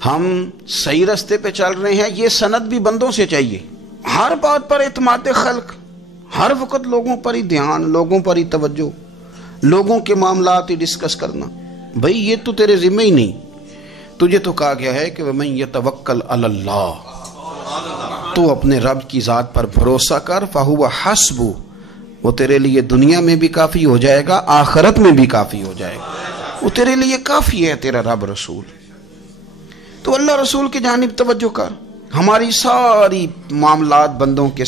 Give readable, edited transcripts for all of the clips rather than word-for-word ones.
ہم صحیح رستے پہ چل رہے ہیں، یہ سند بھی بندوں سے چاہیے. ہر بات پر اعتماد خلق، ہر وقت لوگوں پر ہی دھیان، لوگوں پر ہی توجہ، لوگوں کے معاملات ہی ڈسکس کرنا. بھئی یہ تو تیرے ذمہ ہی نہیں. تجھے تو کہا گیا ہے کہ وَمَن يَتَوَکَّلْ عَلَى اللَّهِ، تو اپنے رب کی ذات پر بھروسہ کر، فَهُوَ حَسْبُهُ، وہ تیرے لیے دنیا میں بھی کافی ہو جائے گا، آخرت میں بھی کافی ہو جائے گا. وہ تیرے لیے کافی ہے تیرا رب رسول. تو اللہ رسول کی جانب توجہ کر. ہماری ساری معاملات بندوں کے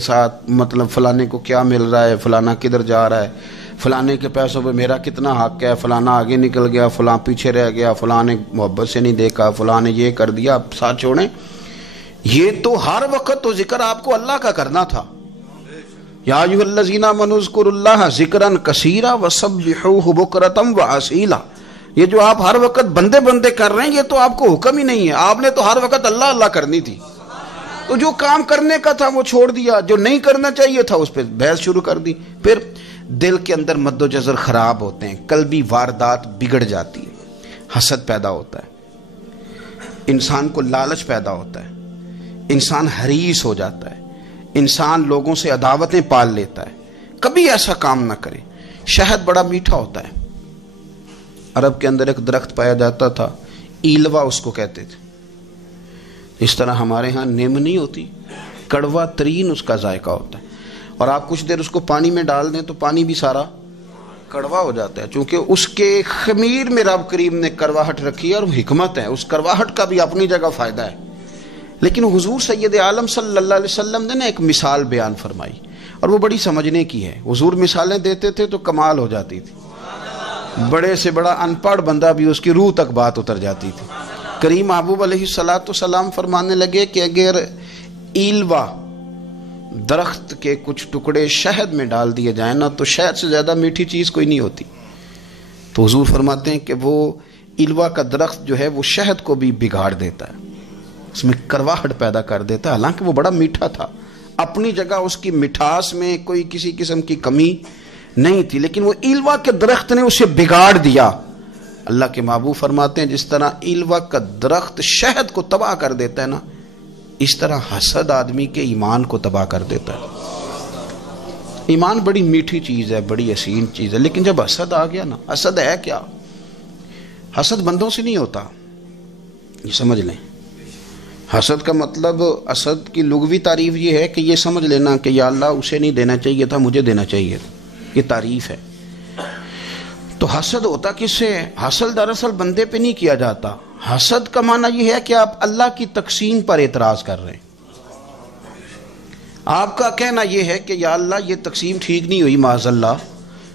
ساتھ مطلب فلانے کو کیا مل رہا ہے، فلانا کدھر جا رہا ہے، فلانے کے پیسوں پہ میرا کتنا حق ہے، فلانا آگے نکل گیا، فلاں پیچھے رہ گیا، فلاں نے محبت سے نہیں دیکھا، فلاں نے یہ کر دیا. آپ ساتھ چھوڑیں. یہ تو ہر وقت تو ذکر آپ کو اللہ کا کرنا تھا. یا ایھا الذین آمنوا اذکروا اللہ ذکرا کثیرا وسبحوہ بکرۃ واصیلا. یہ جو آپ ہر وقت بندے کر رہے ہیں یہ تو آپ کو حکم ہی نہیں ہے. آپ نے تو ہر وقت اللہ اللہ کرنی تھی. تو جو کام کرنے کا تھا وہ چھوڑ دیا، جو نہیں کرنا چاہیے تھا اس پہ بحث شروع کر دی. پھر دل کے اندر مد و جزر خراب ہوتے ہیں، قلبی واردات بگڑ جاتی ہے، حسد پیدا ہوتا ہے، انسان کو لالچ پیدا ہوتا ہے، انسان حریص ہو جاتا ہے، انسان لوگوں سے عداوتیں پال لیتا ہے. کبھی ایسا کام نہ کرے. شہد بڑا میٹھا ہوتا ہے. عرب کے اندر ایک درخت پایا جاتا تھا، ایلوا اس کو کہتے تھے. اس طرح ہمارے ہاں نیم نہیں ہوتی، کڑوا ترین اس کا ذائقہ ہوتا ہے. اور آپ کچھ دیر اس کو پانی میں ڈال دیں تو پانی بھی سارا کڑوا ہو جاتا ہے، چونکہ اس کے خمیر میں رب کریم نے کرواہٹ رکھی ہے اور حکمت ہے. اس کرواہٹ کا بھی اپنی جگہ فائدہ ہے. لیکن حضور سید عالم صلی اللہ علیہ وسلم نے ایک مثال بیان فرمائی اور وہ بڑی سمجھنے کی ہے. حضور مثالیں دیتے تھے تو کمال ہو جاتی تھی. بڑے سے بڑا ان پڑھ بندہ بھی اس کی روح تک بات اتر جاتی تھی. کریم محبوب علیہ السلام فرمانے لگے کہ اگر ایلوا درخت کے کچھ ٹکڑے شہد میں ڈال دیے جائیں نا تو شہد سے زیادہ میٹھی چیز کوئی نہیں ہوتی. تو حضور فرماتے ہیں کہ وہ ایلوا کا درخت جو ہے وہ شہد کو بھی بگاڑ دیتا ہے، اس میں کرواہٹ پیدا کر دیتا ہے. حالانکہ وہ بڑا میٹھا تھا، اپنی جگہ اس کی مٹھاس میں کوئی کسی قسم کی کمی نہیں تھی، لیکن وہ ایلوا کے درخت نے اسے بگاڑ دیا. اللہ کے محبوب فرماتے ہیں جس طرح ایلوا کا درخت شہد کو تباہ کر دیتا ہے نا، اس طرح حسد آدمی کے ایمان کو تباہ کر دیتا ہے. ایمان بڑی میٹھی چیز ہے، بڑی حسین چیز ہے، لیکن جب حسد آ گیا نا، حسد ہے کیا؟ حسد بندوں سے نہیں ہوتا، یہ سمجھ لیں. حسد کا مطلب، حسد کی لغوی تعریف یہ ہے کہ یہ سمجھ لینا کہ یا اللہ اسے نہیں دینا چاہیے تھا، مجھے دینا چاہیے تھا. یہ تعریف ہے. تو حسد ہوتا کس سے؟ حسد دراصل بندے پہ نہیں کیا جاتا. حسد کا معنی یہ ہے کہ آپ اللہ کی تقسیم پر اعتراض کر رہے ہیں. آپ کا کہنا یہ ہے کہ یا اللہ یہ تقسیم ٹھیک نہیں ہوئی، معاذ اللہ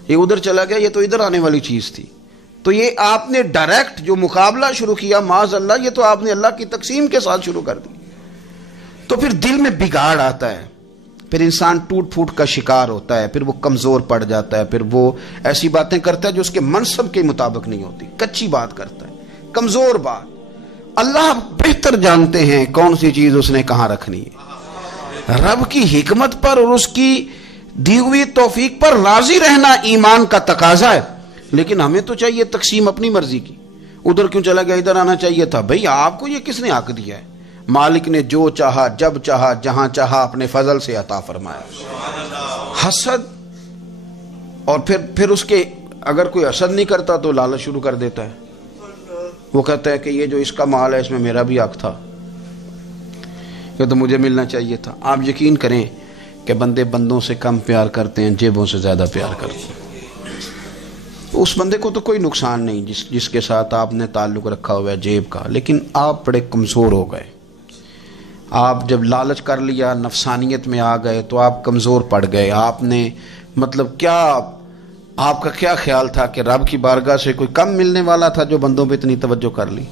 یہ ادھر چلا گیا، یہ تو ادھر آنے والی چیز تھی. تو یہ آپ نے ڈائریکٹ جو مقابلہ شروع کیا، معاذ اللہ یہ تو آپ نے اللہ کی تقسیم کے ساتھ شروع کر دی. تو پھر دل میں بگاڑ آتا ہے، پھر انسان ٹوٹ پھوٹ کا شکار ہوتا ہے، پھر وہ کمزور پڑ جاتا ہے، پھر وہ ایسی باتیں کرتا ہے جو اس کے منصب کے مطابق نہیں ہوتی، کچی بات کرتا ہے، کمزور بات. اللہ بہتر جانتے ہیں کون سی چیز اس نے کہاں رکھنی ہے. رب کی حکمت پر اور اس کی دی ہوئی توفیق پر راضی رہنا ایمان کا تقاضا ہے. لیکن ہمیں تو چاہیے تقسیم اپنی مرضی کی. ادھر کیوں چلا گیا، ادھر آنا چاہیے تھا. بھئی آپ کو یہ کس نے حق دیا ہے؟ مالک نے جو چاہا، جب چاہا، جہاں چاہا اپنے فضل سے عطا فرمایا. حسد، اور پھر اس کے اگر کوئی حسد نہیں کرتا تو لالچ شروع کر دیتا ہے. وہ کہتا ہے کہ یہ جو اس کا مال ہے اس میں میرا بھی حق تھا، یہ تو مجھے ملنا چاہیے تھا. آپ یقین کریں کہ بندے بندوں سے کم پیار کرتے ہیں، جیبوں سے زیادہ پیار کرتے ہیں. اس بندے کو تو کوئی نقصان نہیں جس کے ساتھ آپ نے تعلق رکھا ہوا ہے جیب کا، لیکن آپ بڑے کمزور ہو گئے. آپ جب لالچ کر لیا، نفسانیت میں آ گئے تو آپ کمزور پڑ گئے. آپ نے مطلب کیا، آپ کا کیا خیال تھا کہ رب کی بارگاہ سے کوئی کم ملنے والا تھا جو بندوں پہ اتنی توجہ کر لی؟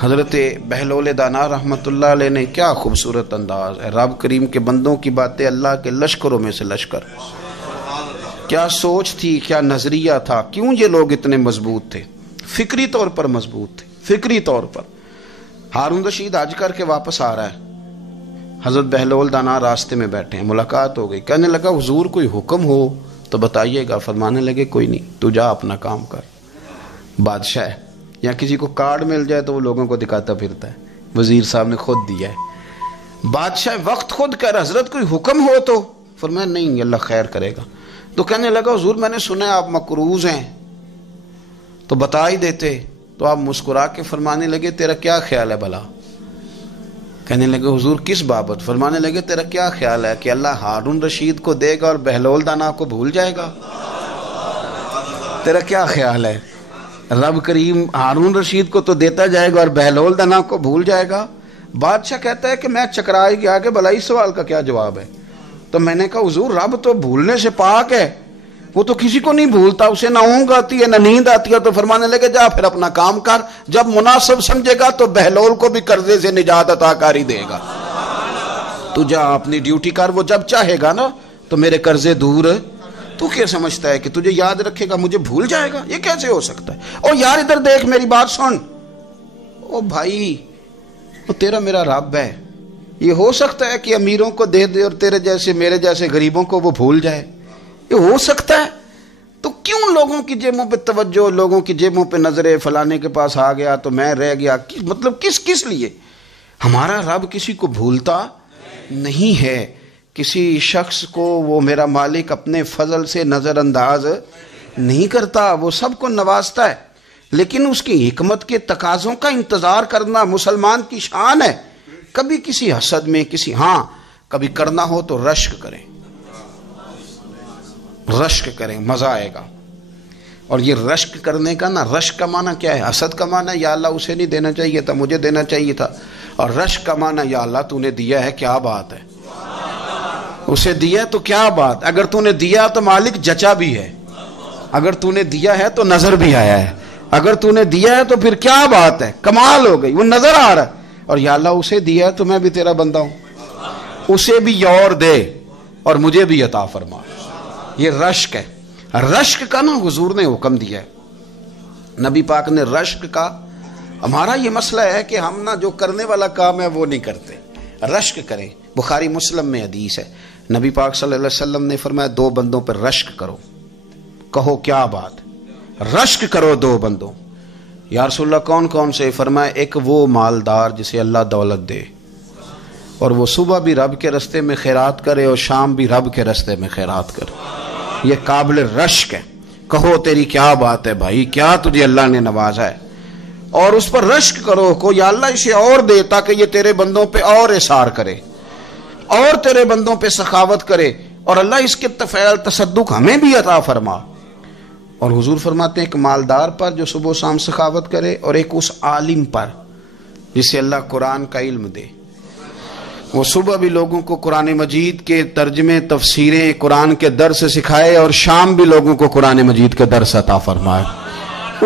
حضرت بہلول دانا رحمت اللہ علیہ نے کیا خوبصورت انداز ہے. رب کریم کے بندوں کی باتیں اللہ کے لشکروں میں سے لشکر. کیا سوچ تھی، کیا نظریہ تھا، کیوں یہ لوگ اتنے مضبوط تھے، فکری طور پر مضبوط تھے، فکری طور پر. ہارون رشید حج کر کے واپس آ رہا ہے، حضرت بہلول دانا راستے میں بیٹھے ہیں، ملاقات ہو گئی. کہنے لگا حضور کوئی حکم ہو تو بتائیے گا. فرمانے لگے کوئی نہیں، تو جا اپنا کام کر. بادشاہ ہے، یا کسی کو کارڈ مل جائے تو وہ لوگوں کو دکھاتا پھرتا ہے، وزیر صاحب نے خود دیا ہے، بادشاہ وقت خود کر حضرت کوئی حکم ہو تو، فرمایا نہیں اللہ خیر کرے گا. تو کہنے لگا حضور میں نے سنا ہے آپ مقروض ہیں تو بتا ہی دیتے. تو آپ مسکرا کے فرمانے لگے تیرا کیا خیال ہے بھلا؟ کہنے لگے حضور کس بابت؟ فرمانے لگے تیرا کیا خیال ہے کہ اللہ ہارون رشید کو دے گا اور بہلول دانا کو بھول جائے گا؟ تیرا کیا خیال ہے؟ رب کریم ہارون رشید کو تو دیتا جائے گا اور بہلول دانا کو بھول جائے گا؟ بادشاہ کہتا ہے کہ میں چکرا ہی گیا کہ بھلا اس سوال کا کیا جواب ہے. تو میں نے کہا حضور رب تو بھولنے سے پاک ہے، وہ تو کسی کو نہیں بھولتا، اسے نہ اونگ آتی ہے نہ نیند آتی ہے. تو فرمانے لگے جا پھر اپنا کام کر، جب مناسب سمجھے گا تو بہلول کو بھی قرضے سے نجات عطا کاری دے گا. تو جا اپنی ڈیوٹی کر، وہ جب چاہے گا نا تو میرے قرضے دور. تو کیا سمجھتا ہے کہ تجھے یاد رکھے گا مجھے بھول جائے گا؟ یہ کیسے ہو سکتا ہے؟ او یار ادھر دیکھ میری بات سن. او بھائی وہ تیرا میرا رب ہے، یہ ہو سکتا ہے کہ امیروں کو دے دے اور تیرے جیسے میرے جیسے غریبوں کو وہ بھول جائے؟ یہ ہو سکتا ہے؟ تو کیوں لوگوں کی جیبوں پہ توجہ، لوگوں کی جیبوں پہ نظریں، فلانے کے پاس آ گیا تو میں رہ گیا، مطلب کس لیے؟ ہمارا رب کسی کو بھولتا نہیں ہے. کسی شخص کو وہ میرا مالک اپنے فضل سے نظر انداز نہیں کرتا، وہ سب کو نوازتا ہے، لیکن اس کی حکمت کے تقاضوں کا انتظار کرنا مسلمان کی شان ہے. کبھی کسی حسد میں کبھی کرنا ہو تو رشک کریں، مزہ آئے گا. اور یہ رشک کرنے کا نا، رشک کا معنی کیا ہے؟ حسد کا معنی یا اللہ اسے نہیں دینا چاہیے تھا مجھے دینا چاہیے تھا، اور رشک کا معنی یا اللہ تو نے دیا ہے کیا بات ہے، اسے دیا تو کیا بات. اگر تو نے دیا تو مالک جچا بھی ہے، اگر تو نے دیا ہے تو نظر بھی آیا ہے، اگر تو نے دیا ہے تو پھر کیا بات ہے، کمال ہو گئی، وہ نظر آ رہا ہے. اور یا اللہ اسے دیا ہے تو میں بھی تیرا بندہ ہوں، اسے بھی اور دے اور مجھے بھی عطا فرما. یہ رشک ہے. رشک کا نا حضور نے حکم دیا ہے، نبی پاک نے رشک کا. ہمارا یہ مسئلہ ہے کہ ہم نا جو کرنے والا کام ہے وہ نہیں کرتے، رشک کریں. بخاری مسلم میں حدیث ہے، نبی پاک صلی اللہ علیہ وسلم نے فرمایا 2 بندوں پر رشک کرو. کہو کیا بات؟ رشک کرو 2 بندوں. یا رسول اللہ کون کون سے؟ فرمایا ایک وہ مالدار جسے اللہ دولت دے اور وہ صبح بھی رب کے رستے میں خیرات کرے اور شام بھی رب کے رستے میں خیرات کرے، یہ قابل رشک ہے. کہو تیری کیا بات ہے بھائی، کیا تجھے اللہ نے نوازا ہے، اور اس پر رشک کرو کو یا اللہ اسے اور دے تاکہ یہ تیرے بندوں پہ اور اثار کرے اور تیرے بندوں پہ سخاوت کرے، اور اللہ اس کے فعل تصدق ہمیں بھی عطا فرما. اور حضور فرماتے ہیں ایک مالدار پر جو صبح و شام سخاوت کرے، اور ایک اس عالم پر جسے اللہ قرآن کا علم دے، وہ صبح بھی لوگوں کو قرآن مجید کے ترجمے، تفسیریں، قرآن کے درس سکھائے، اور شام بھی لوگوں کو قرآن مجید کے درس عطا فرمائے.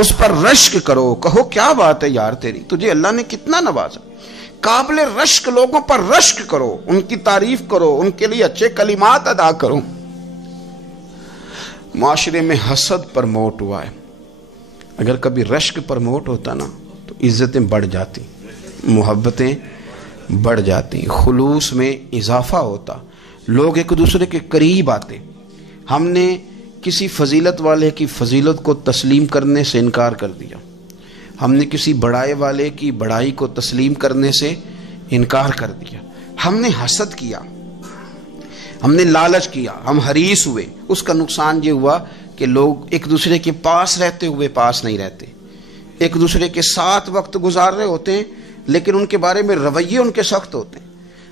اس پر رشک کرو. کہو کیا بات ہے یار تیری، تجھے اللہ نے کتنا نوازا. قابل رشک لوگوں پر رشک کرو، ان کی تعریف کرو، ان کے لیے اچھے کلمات ادا کرو. معاشرے میں حسد پرموٹ ہوا ہے، اگر کبھی رشک پرموٹ ہوتا نا تو عزتیں بڑھ جاتی، محبتیں بڑھ جاتی، خلوص میں اضافہ ہوتا، لوگ ایک دوسرے کے قریب آتے. ہم نے کسی فضیلت والے کی فضیلت کو تسلیم کرنے سے انکار کر دیا، ہم نے کسی بڑائی والے کی بڑائی کو تسلیم کرنے سے انکار کر دیا، ہم نے حسد کیا، ہم نے لالچ کیا، ہم حریص ہوئے. اس کا نقصان یہ ہوا کہ لوگ ایک دوسرے کے پاس رہتے ہوئے پاس نہیں رہتے، ایک دوسرے کے ساتھ وقت گزار رہے ہوتے ہیں لیکن ان کے بارے میں رویے ان کے سخت ہوتے ہیں،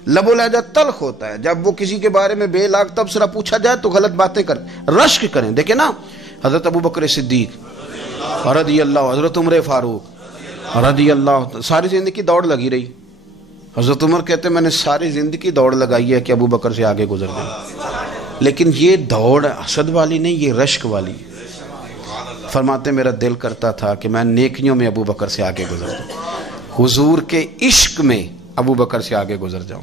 لب و لہجہ تلخ ہوتا ہے. جب وہ کسی کے بارے میں بے لاگ تبصرہ پوچھا جائے تو غلط باتیں کریں. رشک کریں. دیکھیں نا حضرت ابو بکر صدیق رضی اللہ، حضرت عمر فاروق رضی اللہ، ساری زندگی دوڑ لگی رہی. حضرت عمر کہتے میں نے ساری زندگی دوڑ لگائی ہے کہ ابو بکر سے آگے گزر گئے، لیکن یہ دوڑ حسد والی نہیں، یہ رشک والی. فرماتے میرا دل کرتا تھا کہ میں نیکیوں میں ابو بکر سے آگے گزر جاؤں، حضور کے عشق میں ابو بکر سے آگے گزر جاؤں،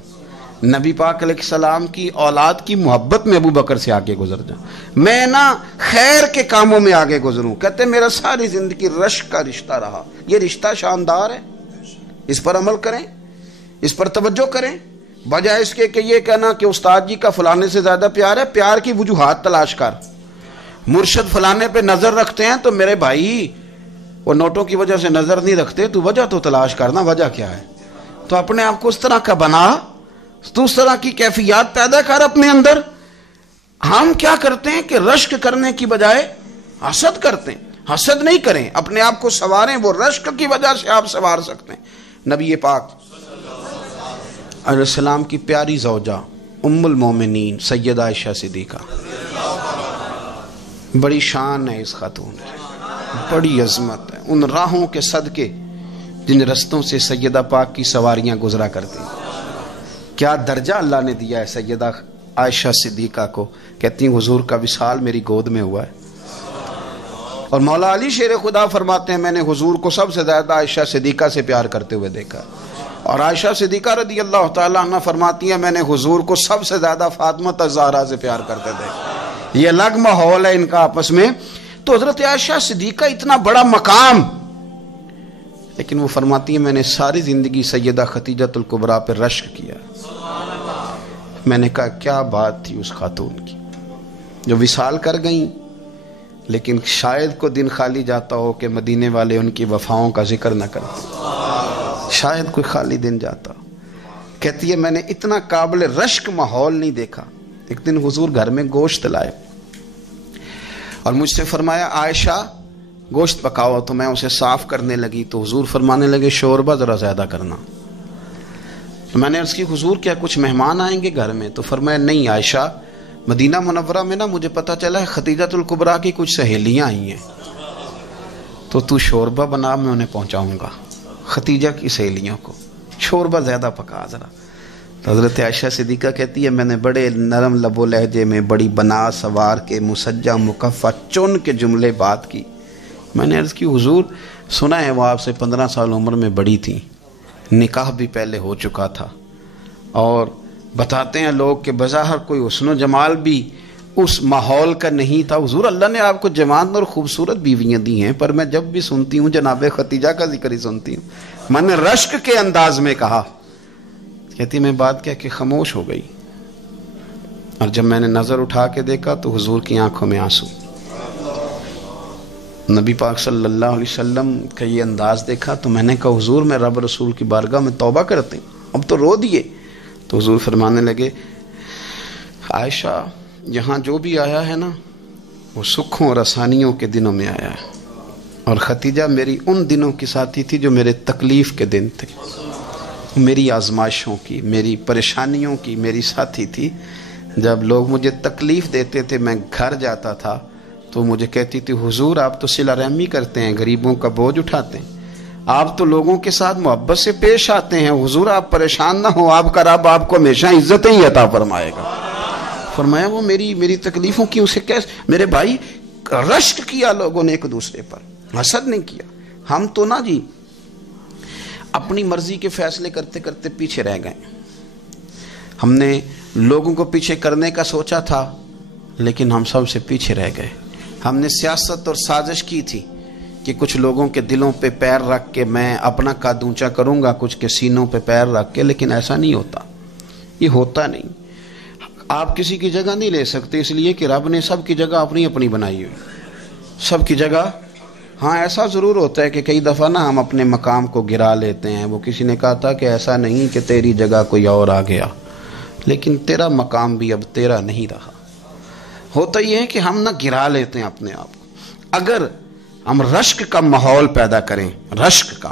نبی پاک علیہ السلام کی اولاد کی محبت میں ابو بکر سے آگے گزر جاؤں، میں نا خیر کے کاموں میں آگے گزروں. کہتے میرا ساری زندگی رشک کا رشتہ رہا. یہ رشتہ شاندار ہے، اس پر عمل کریں، اس پر توجہ کریں، بجائے اس کے کہ یہ کہنا کہ استاد جی کا فلانے سے زیادہ پیار ہے. پیار کی وجوہات تلاش کر. مرشد فلانے پہ نظر رکھتے ہیں تو میرے بھائی وہ نوٹوں کی وجہ سے نظر نہیں رکھتے، تو وجہ تو تلاش کرنا، وجہ کیا ہے؟ تو اپنے آپ کو اس طرح کا بنا، تو اس طرح کی کیفیات پیدا کر اپنے اندر۔ ہم کیا کرتے ہیں کہ رشک کرنے کی بجائے حسد کرتے ہیں۔ حسد نہیں کریں، اپنے آپ کو سنواریں، وہ رشک کی وجہ سے آپ سنوار سکتے ہیں۔ نبی پاک علیہ السلام کی پیاری زوجہ ام المومنین سیدہ عائشہ صدیقہ، بڑی شان ہے اس خاتون کی، بڑی عظمت ہے ان راہوں کے صدقے جن رستوں سے سیدہ پاک کی سواریاں گزرا کرتی ہیں۔ کیا درجہ اللہ نے دیا ہے سیدہ عائشہ صدیقہ کو، کہتی ہیں حضور کا وصال میری گود میں ہوا ہے۔ اور مولا علی شیر خدا فرماتے ہیں میں نے حضور کو سب سے زیادہ عائشہ صدیقہ سے پیار کرتے ہوئے دیکھا، اور عائشہ صدیقہ رضی اللہ تعالیٰ عنہ فرماتی ہیں میں نے حضور کو سب سے زیادہ فاطمہ الزہرا سے پیار کرتے دیکھا۔ یہ الگ ماحول ہے ان کا آپس میں۔ تو حضرت عائشہ صدیقہ اتنا بڑا مقام، لیکن وہ فرماتی ہیں میں نے ساری زندگی سیدہ خدیجہ الکبریٰ پہ رشک کیا۔ میں نے کہا کیا بات تھی اس خاتون کی جو وصال کر گئیں، لیکن شاید کو دن خالی جاتا ہو کہ مدینے والے ان کی وفاؤں کا ذکر نہ کرتے، شاید کوئی خالی دن جاتا۔ کہتی ہے میں نے اتنا قابل رشک ماحول نہیں دیکھا۔ ایک دن حضور گھر میں گوشت لائے اور مجھ سے فرمایا عائشہ گوشت پکاؤ، تو میں اسے صاف کرنے لگی تو حضور فرمانے لگے شوربہ ذرا زیادہ کرنا۔ تو میں نے عرض کی حضور کیا کچھ مہمان آئیں گے گھر میں؟ تو فرمایا نہیں عائشہ، مدینہ منورہ میں نا مجھے پتہ چلا ہے خدیجہ الکبریٰ کی کچھ سہیلیاں آئی ہیں، تو شوربہ بنا، میں انہیں پہنچاؤں گا، خدیجہ کی سہیلیوں کو شوربہ زیادہ پکا ذرا۔ تو حضرت عائشہ صدیقہ کہتی ہے میں نے بڑے نرم لب و لہجے میں بڑی بنا سوار کے مسجع مکفہ چن کے جملے بات کی۔ میں نے عرض کی حضور سنا ہے وہ آپ سے 15 سال عمر میں بڑی تھیں، نکاح بھی پہلے ہو چکا تھا، اور بتاتے ہیں لوگ کہ بظاہر کوئی حسن و جمال بھی اس ماحول کا نہیں تھا۔ حضور اللہ نے آپ کو جوان اور خوبصورت بیویاں دی ہیں، پر میں جب بھی سنتی ہوں جناب خدیجہ کا ذکر ہی سنتی ہوں۔ میں نے رشک کے انداز میں کہا، کہتی میں بات کہہ کے خاموش ہو گئی، اور جب میں نے نظر اٹھا کے دیکھا تو حضور کی آنکھوں میں آنسو۔ نبی پاک صلی اللہ علیہ وسلم کا یہ انداز دیکھا تو میں نے کہا حضور میں رب رسول کی بارگاہ میں توبہ کرتے ہیں، اب تو رو دیے۔ تو حضور فرمانے لگے عائشہ یہاں جو بھی آیا ہے نا وہ سکھوں اور آسانیوں کے دنوں میں آیا ہے، اور خدیجہ میری ان دنوں کی ساتھی تھی جو میرے تکلیف کے دن تھے، میری آزمائشوں کی، میری پریشانیوں کی میری ساتھی تھی۔ جب لوگ مجھے تکلیف دیتے تھے میں گھر جاتا تھا تو مجھے کہتی تھی حضور آپ تو صلہ رحمی کرتے ہیں، غریبوں کا بوجھ اٹھاتے ہیں، آپ تو لوگوں کے ساتھ محبت سے پیش آتے ہیں، حضور آپ پریشان نہ ہو، آپ کا رب آپ کو ہمیشہ عزتیں ہی عطا فرمائے گا۔ فرمایا وہ میری تکلیفوں کی اسے کیسے، میرے بھائی رشک کیا لوگوں نے ایک دوسرے پر، حسد نہیں کیا۔ ہم تو نا جی اپنی مرضی کے فیصلے کرتے کرتے پیچھے رہ گئے۔ ہم نے لوگوں کو پیچھے کرنے کا سوچا تھا لیکن ہم سب سے پیچھے رہ گئے۔ ہم نے سیاست اور سازش کی تھی کہ کچھ لوگوں کے دلوں پہ پیر رکھ کے میں اپنا قد اونچا کروں گا، کچھ کے سینوں پہ پیر رکھ کے، لیکن ایسا نہیں ہوتا، یہ ہوتا نہیں۔ آپ کسی کی جگہ نہیں لے سکتے، اس لیے کہ رب نے سب کی جگہ اپنی اپنی بنائی ہوئی، سب کی جگہ۔ ہاں ایسا ضرور ہوتا ہے کہ کئی دفعہ نا ہم اپنے مقام کو گرا لیتے ہیں۔ وہ کسی نے کہا تھا کہ ایسا نہیں کہ تیری جگہ کوئی اور آ گیا، لیکن تیرا مقام بھی اب تیرا نہیں رہا۔ ہوتا یہ ہے کہ ہم نہ گرا لیتے ہیں اپنے آپ کو۔ اگر ہم رشک کا ماحول پیدا کریں، رشک کا،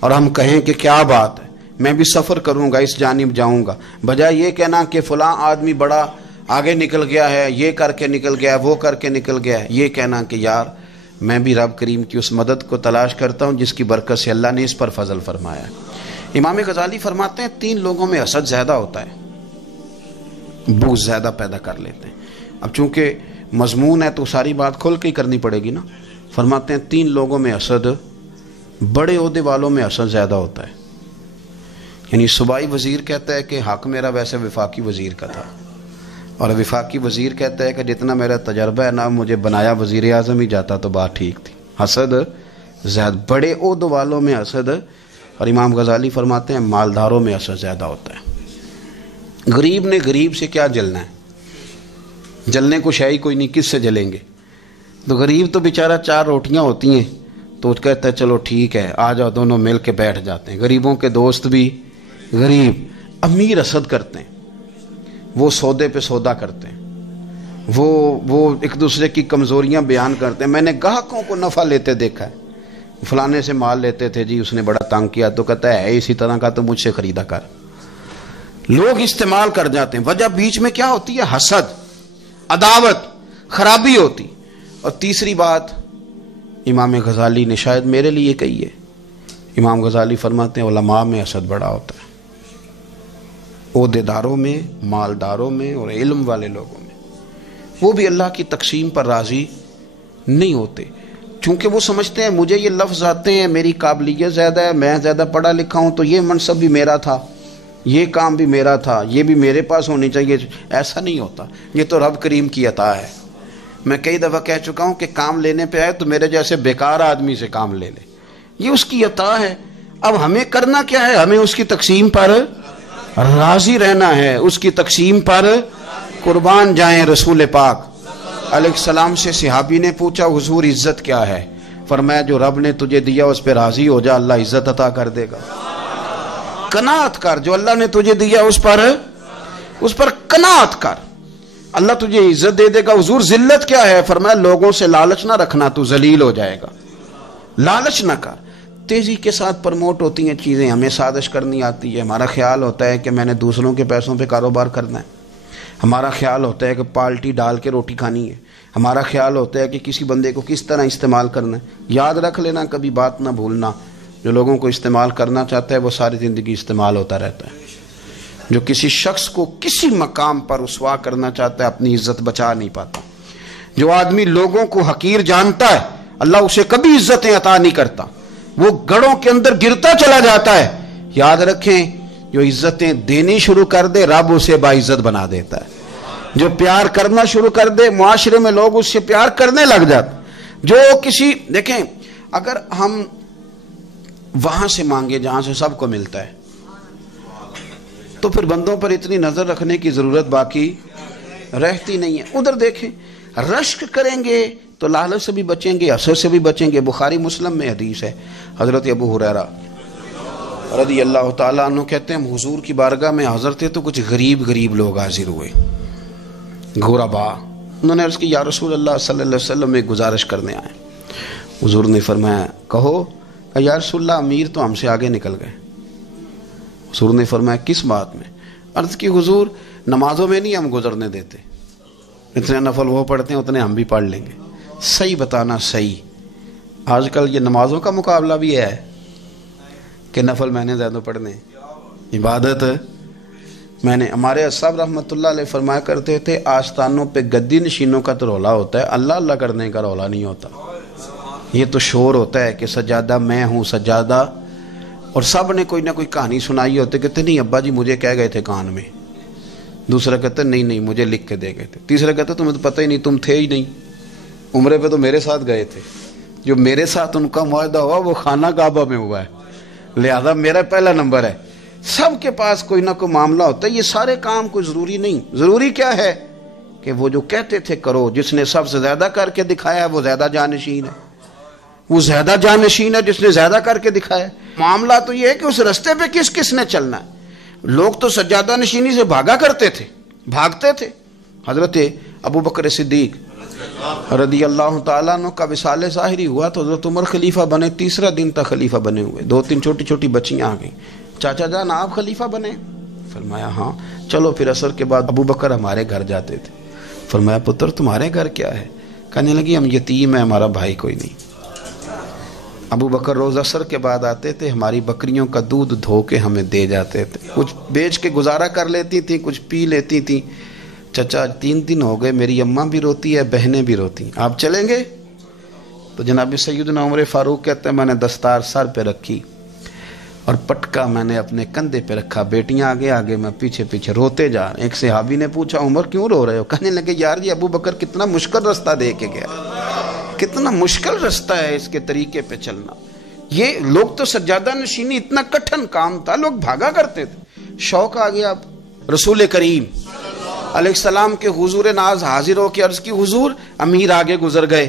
اور ہم کہیں کہ کیا بات ہے میں بھی سفر کروں گا، اس جانب جاؤں گا، بجائے یہ کہنا کہ فلاں آدمی بڑا آگے نکل گیا ہے، یہ کر کے نکل گیا ہے، وہ کر کے نکل گیا ہے، یہ کہنا کہ یار میں بھی رب کریم کی اس مدد کو تلاش کرتا ہوں جس کی برکت سے اللہ نے اس پر فضل فرمایا ہے۔ امام غزالی فرماتے ہیں 3 لوگوں میں حسد زیادہ ہوتا ہے، بغض زیادہ پیدا کر لیتے ہیں۔ اب چونکہ مضمون ہے تو ساری بات کھول کے ہی کرنی پڑے گی نا۔ فرماتے ہیں 3 لوگوں میں حسد، بڑے عہدے والوں میں حسد زیادہ ہوتا ہے۔ یعنی صوبائی وزیر کہتا ہے کہ حق میرا ویسے وفاقی وزیر کا تھا، اور وفاقی وزیر کہتا ہے کہ جتنا میرا تجربہ ہے نا مجھے بنایا وزیر اعظم ہی جاتا تو بات ٹھیک تھی۔ حسد زیادہ، بڑے عہدے والوں میں حسد، اور امام غزالی فرماتے ہیں مالداروں میں حسد زیادہ ہوتا ہے۔ غریب نے غریب سے کیا جلنا ہے، جلنے کو شے ہی کوئی نہیں، کس سے جلیں گے؟ تو غریب تو بیچارہ 4 روٹیاں ہوتی ہیں تو کہتا ہے چلو ٹھیک ہے آ جاؤ، دونوں مل کے بیٹھ جاتے ہیں۔ غریبوں کے دوست بھی غریب، امیر حسد کرتے ہیں، وہ سودے پہ سودا کرتے ہیں، وہ ایک دوسرے کی کمزوریاں بیان کرتے ہیں۔ میں نے گاہکوں کو نفع لیتے دیکھا ہے، فلانے سے مال لیتے تھے جی، اس نے بڑا تنگ کیا، تو کہتا ہے اسی طرح کا تو مجھ سے خریدا کر۔ لوگ استعمال کر جاتے ہیں، وجہ بیچ میں کیا ہوتی ہے؟ حسد، عداوت، خرابی ہوتی۔ اور تیسری بات امام غزالی نے شاید میرے لیے کہی ہے، امام غزالی فرماتے ہیں علماء میں حسد بڑا ہوتا ہے، عہدیداروں میں، مالداروں میں اور علم والے لوگوں میں۔ وہ بھی اللہ کی تقسیم پر راضی نہیں ہوتے، چونکہ وہ سمجھتے ہیں مجھے یہ لفظ آتے ہیں، میری قابلیت زیادہ ہے، میں زیادہ پڑھا لکھا ہوں، تو یہ منصب بھی میرا تھا، یہ کام بھی میرا تھا، یہ بھی میرے پاس ہونی چاہیے۔ ایسا نہیں ہوتا، یہ تو رب کریم کی عطا ہے۔ میں کئی دفعہ کہہ چکا ہوں کہ کام لینے پہ آئے تو میرے جیسے بیکار آدمی سے کام لے لے، یہ اس کی عطا ہے۔ اب ہمیں کرنا کیا ہے؟ ہمیں اس کی تقسیم پر راضی رہنا ہے، اس کی تقسیم پر قربان جائیں۔ رسول پاک علیہ السلام سے صحابی نے پوچھا حضور عزت کیا ہے؟ فرمایا جو رب نے تجھے دیا اس پہ راضی ہو جا، اللہ عزت عطا کر دے گا۔ قناعت کر، جو اللہ نے تجھے دیا اس پر قناعت کر، اللہ تجھے عزت دے دے گا۔ حضور ذلت کیا ہے؟ فرمایا لوگوں سے لالچ نہ رکھنا، تو ذلیل ہو جائے گا، لالچ نہ کر۔ تیزی کے ساتھ پرموٹ ہوتی ہیں چیزیں، ہمیں سازش کرنی آتی ہے، ہمارا خیال ہوتا ہے کہ میں نے دوسروں کے پیسوں پہ کاروبار کرنا ہے، ہمارا خیال ہوتا ہے کہ پالٹی ڈال کے روٹی کھانی ہے، ہمارا خیال ہوتا ہے کہ کسی بندے کو کس طرح استعمال کرنا ہے۔ یاد رکھ لینا، کبھی بات نہ بھولنا، جو لوگوں کو استعمال کرنا چاہتا ہے وہ ساری زندگی استعمال ہوتا رہتا ہے۔ جو کسی شخص کو کسی مقام پر رسوا کرنا چاہتا ہے اپنی عزت بچا نہیں پاتا۔ جو آدمی لوگوں کو حقیر جانتا ہے اللہ اسے کبھی عزتیں عطا نہیں کرتا، وہ گڑھوں کے اندر گرتا چلا جاتا ہے۔ یاد رکھیں جو عزتیں دینی شروع کر دے رب اسے باعزت بنا دیتا ہے، جو پیار کرنا شروع کر دے معاشرے میں لوگ اس سے پیار کرنے لگ جاتے۔ جو کسی دیکھیں اگر ہم وہاں سے مانگے جہاں سے سب کو ملتا ہے تو پھر بندوں پر اتنی نظر رکھنے کی ضرورت باقی رہتی نہیں ہے۔ ادھر دیکھیں رشک کریں گے تو لالچ سے بھی بچیں گے، حسد سے بھی بچیں گے۔ بخاری مسلم میں حدیث ہے، حضرت ابو ہریرہ رضی اللہ تعالیٰ عنہ کہتے ہیں حضور کی بارگاہ میں حاضر تھے تو کچھ غریب لوگ حاضر ہوئے، غربا۔ انہوں نے عرض کی یا رسول اللہ صلی اللہ علیہ وسلم ایک گزارش کرنے آئے۔ حضور نے فرمایا کہو۔ یا رسول اللہ امیر تو ہم سے آگے نکل گئے۔ حضور نے فرمایا کس بات میں؟ عرض کی حضور نمازوں میں نہیں ہم گزرنے دیتے، اتنے نفل وہ پڑھتے ہیں اتنے ہم بھی پڑھ لیں گے۔ صحیح بتانا صحیح، آج کل یہ نمازوں کا مقابلہ بھی ہے کہ نفل میں نے زیادہ پڑھنے، عبادت میں نے۔ ہمارے صاحب رحمۃ اللہ علیہ فرمایا کرتے تھے آستانوں پہ گدی نشینوں کا تو رولا ہوتا ہے، اللہ اللہ کرنے کا رولا نہیں ہوتا۔ یہ تو شور ہوتا ہے کہ سجادہ میں ہوں سجادہ، اور سب نے کوئی نہ کوئی کہانی سنائی ہوتی، کہتے نہیں ابا جی مجھے کہہ گئے تھے کان میں، دوسرا کہتے نہیں مجھے لکھ کے دے گئے تھے، تیسرا کہتے تمہیں تو پتہ ہی نہیں، تم تھے ہی نہیں، عمرے پہ تو میرے ساتھ گئے تھے، جو میرے ساتھ ان کا معاہدہ ہوا وہ خانہ کعبہ میں ہوا ہے، لہذا میرا پہلا نمبر ہے۔ سب کے پاس کوئی نہ کوئی معاملہ ہوتا ہے، یہ سارے کام کوئی ضروری نہیں۔ ضروری کیا ہے کہ وہ جو کہتے تھے کرو، جس نے سب سے زیادہ کر کے دکھایا وہ زیادہ جانشین ہے، وہ زیادہ جانشین ہے جس نے زیادہ کر کے دکھایا۔ معاملہ تو یہ ہے کہ اس رستے پہ کس نے چلنا ہے۔ لوگ تو سجادہ نشینی سے بھاگا کرتے تھے، بھاگتے تھے۔ حضرت ابو بکر صدیق رضی اللہ تعالیٰ عنہ کا وصال ظاہری ہوا تو حضرت عمر خلیفہ بنے، تیسرا دن تک خلیفہ بنے ہوئے، 2-3 چھوٹی بچیاں آ گئیں، چاچا جان آپ خلیفہ بنے؟ فرمایا ہاں۔ چلو پھر عصر کے بعد ابو بکر ہمارے گھر جاتے تھے۔ فرمایا پتر تمہارے گھر کیا ہے؟ کہنے لگی ہم یتیم ہیں، ہمارا بھائی کوئی نہیں۔ ابو بکر روز عصر کے بعد آتے تھے، ہماری بکریوں کا دودھ دھو کے ہمیں دے جاتے تھے، کچھ بیچ کے گزارا کر لیتی تھیں، کچھ پی لیتی تھیں۔ چچا 3 دن ہو گئے، میری اماں بھی روتی ہے، بہنیں بھی روتی ہیں، آپ چلیں گے؟ تو جناب سیدنا عمر فاروق کہتے ہیں میں نے دستار سر پہ رکھی اور پٹکا میں نے اپنے کندھے پہ رکھا، بیٹیاں آگے میں پیچھے روتے جا رہے۔ ایک صحابی نے پوچھا عمر کیوں رو رہے ہو؟ کہنے لگے یار یہ ابو بکر کتنا مشکل رستہ دے کے گیا، کتنا مشکل رستہ ہے اس کے طریقے پہ چلنا۔ یہ لوگ تو سجادہ نشینی اتنا کٹھن کام تھا، لوگ بھاگا کرتے تھے۔ شوق آ گیا اب رسول کریم علیہ السلام کے حضور ناز حاضر ہو کے عرض کی حضور امیر آگے گزر گئے،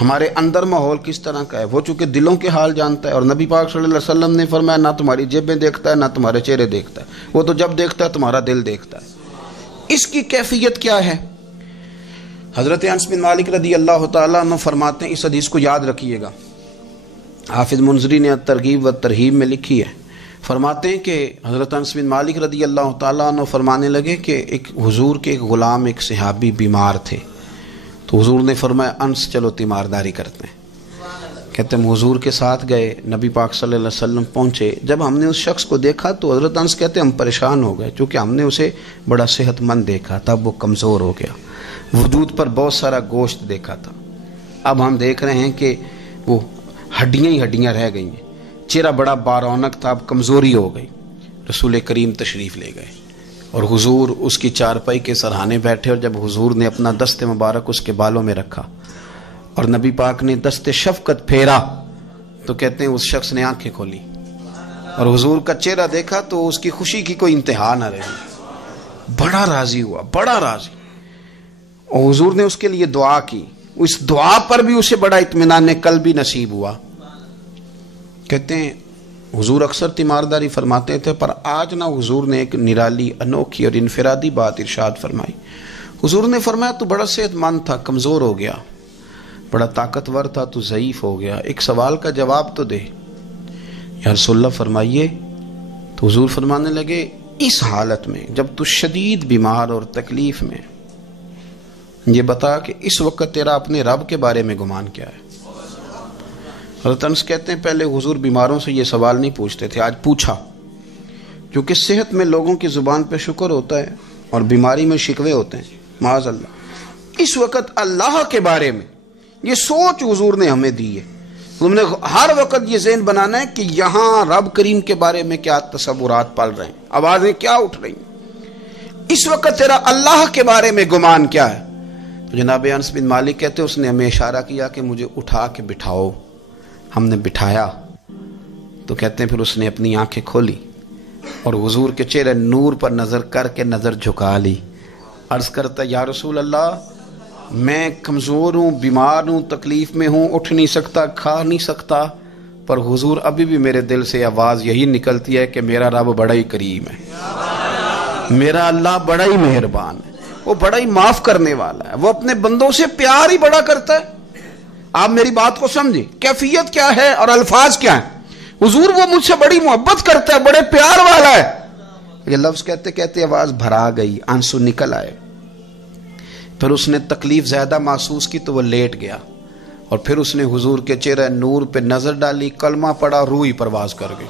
ہمارے اندر ماحول کس طرح کا ہے، وہ چونکہ دلوں کے حال جانتا ہے، اور نبی پاک صلی اللہ علیہ وسلم نے فرمایا نہ تمہاری جیبیں دیکھتا ہے نہ تمہارے چہرے دیکھتا ہے، وہ تو جب دیکھتا ہے تمہارا دل دیکھتا ہے۔ اس کی کیفیت کیا ہے؟ حضرت انس بن مالک رضی اللہ تعالیٰ عنہ فرماتے ہیں، اس حدیث کو یاد رکھیے گا، حافظ منذری نے ترغیب و ترہیب میں لکھی ہے، فرماتے ہیں کہ حضرت انس بن مالک رضی اللہ تعالیٰ عنہ فرمانے لگے کہ ایک حضور کے ایک غلام، ایک صحابی بیمار تھے، تو حضور نے فرمایا انس چلو تیمارداری کرتے ہیں۔ کہتے ہیں حضور کے ساتھ گئے، نبی پاک صلی اللہ علیہ وسلم پہنچے، جب ہم نے اس شخص کو دیکھا تو حضرت انس کہتے ہیں ہم پریشان ہو گئے، چونکہ ہم نے اسے بڑا صحت مند دیکھا تھا، وہ کمزور ہو گیا، وجود پر بہت سارا گوشت دیکھا تھا، اب ہم دیکھ رہے ہیں کہ وہ ہڈیاں ہی ہڈیاں رہ گئی ہیں، چہرہ بڑا بارونق تھا، اب کمزوری ہو گئی۔ رسول کریم تشریف لے گئے اور حضور اس کی چارپائی کے سرہانے بیٹھے، اور جب حضور نے اپنا دست مبارک اس کے بالوں میں رکھا اور نبی پاک نے دست شفقت پھیرا تو کہتے ہیں اس شخص نے آنکھیں کھولی اور حضور کا چہرہ دیکھا تو اس کی خوشی کی کوئی انتہا نہ رہی، بڑا راضی ہوا، بڑا راضی، اور حضور نے اس کے لیے دعا کی، اس دعا پر بھی اسے بڑا اطمینان قلب بھی نصیب ہوا۔ کہتے ہیں حضور اکثر تیمارداری فرماتے تھے، پر آج نہ حضور نے ایک نرالی، انوکھی اور انفرادی بات ارشاد فرمائی۔ حضور نے فرمایا تو بڑا صحت مند تھا، کمزور ہو گیا، بڑا طاقتور تھا تو ضعیف ہو گیا، ایک سوال کا جواب تو دے۔ یا رسول اللہ فرمائیے۔ تو حضور فرمانے لگے اس حالت میں جب تو شدید بیمار اور تکلیف میں، یہ بتا کہ اس وقت تیرا اپنے رب کے بارے میں گمان کیا ہے؟ حضرت انس کہتے ہیں پہلے حضور بیماروں سے یہ سوال نہیں پوچھتے تھے، آج پوچھا، کیونکہ صحت میں لوگوں کی زبان پہ شکر ہوتا ہے اور بیماری میں شکوے ہوتے ہیں، معاذ اللہ۔ اس وقت اللہ کے بارے میں یہ سوچ حضور نے ہمیں دی ہے، ہم نے ہر وقت یہ ذہن بنانا ہے کہ یہاں رب کریم کے بارے میں کیا تصورات پل رہے ہیں، آوازیں کیا اٹھ رہی ہیں، اس وقت تیرا اللہ کے بارے میں گمان کیا ہے؟ تو جناب انس بن مالک کہتے اس نے ہمیں اشارہ کیا کہ مجھے اٹھا کے بٹھاؤ، ہم نے بٹھایا تو کہتے ہیں پھر اس نے اپنی آنکھیں کھولی اور حضور کے چہرے نور پر نظر کر کے نظر جھکا لی، عرض کرتا یا رسول اللہ میں کمزور ہوں، بیمار ہوں، تکلیف میں ہوں، اٹھ نہیں سکتا، کھا نہیں سکتا، پر حضور ابھی بھی میرے دل سے آواز یہی نکلتی ہے کہ میرا رب بڑا ہی کریم ہے، میرا اللہ بڑا ہی مہربان ہے، وہ بڑا ہی معاف کرنے والا ہے، وہ اپنے بندوں سے پیار ہی بڑا کرتا ہے۔ آپ میری بات کو سمجھیں، کیفیت کیا ہے اور الفاظ کیا ہیں۔ حضور وہ مجھ سے بڑی محبت کرتا ہے، بڑے پیار والا ہے۔ یہ لفظ کہتے کہتے آواز بھرا گئی، آنسو نکل آئے، پھر اس نے تکلیف زیادہ محسوس کی تو وہ لیٹ گیا، اور پھر اس نے حضور کے چہرے نور پہ نظر ڈالی، کلمہ پڑھا، روح ہی پرواز کر گئی۔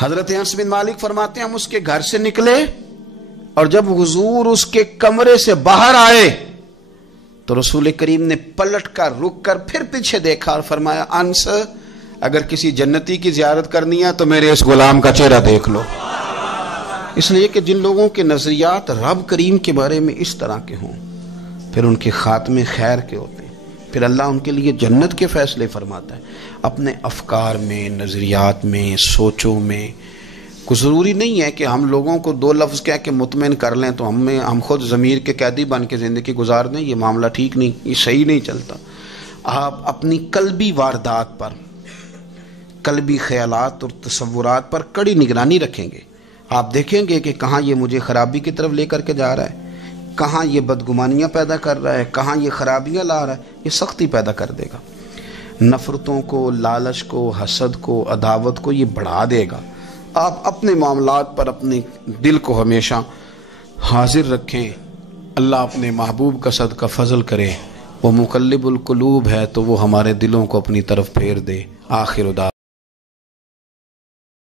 حضرت انس بن مالک فرماتے ہیں ہم اس کے گھر سے نکلے اور جب حضور اس کے کمرے سے باہر آئے تو رسول کریم نے پلٹ کر رک کر پھر پیچھے دیکھا اور فرمایا انس اگر کسی جنتی کی زیارت کرنی ہے تو میرے اس غلام کا چہرہ دیکھ لو۔ اس لیے کہ جن لوگوں کے نظریات رب کریم کے بارے میں اس طرح کے ہوں پھر ان کے خاتمے خیر کے ہوتے ہیں، پھر اللہ ان کے لیے جنت کے فیصلے فرماتا ہے۔ اپنے افکار میں، نظریات میں، سوچوں میں کوئی ضروری نہیں ہے کہ ہم لوگوں کو دو لفظ کہہ کے مطمئن کر لیں تو ہم خود ضمیر کے قیدی بن کے زندگی گزار دیں، یہ معاملہ ٹھیک نہیں، یہ صحیح نہیں چلتا۔ آپ اپنی قلبی واردات پر، قلبی خیالات اور تصورات پر کڑی نگرانی رکھیں گے، آپ دیکھیں گے کہ کہاں یہ مجھے خرابی کی طرف لے کر کے جا رہا ہے، کہاں یہ بدگمانیاں پیدا کر رہا ہے، کہاں یہ خرابیاں لا رہا ہے، یہ سختی پیدا کر دے گا، نفرتوں کو، لالچ کو، حسد کو، عداوت کو یہ بڑھا دے گا۔ آپ اپنے معاملات پر اپنے دل کو ہمیشہ حاضر رکھیں، اللہ اپنے محبوب کا صدقہ فضل کرے، وہ مقلب القلوب ہے تو وہ ہمارے دلوں کو اپنی طرف پھیر دے۔ آخر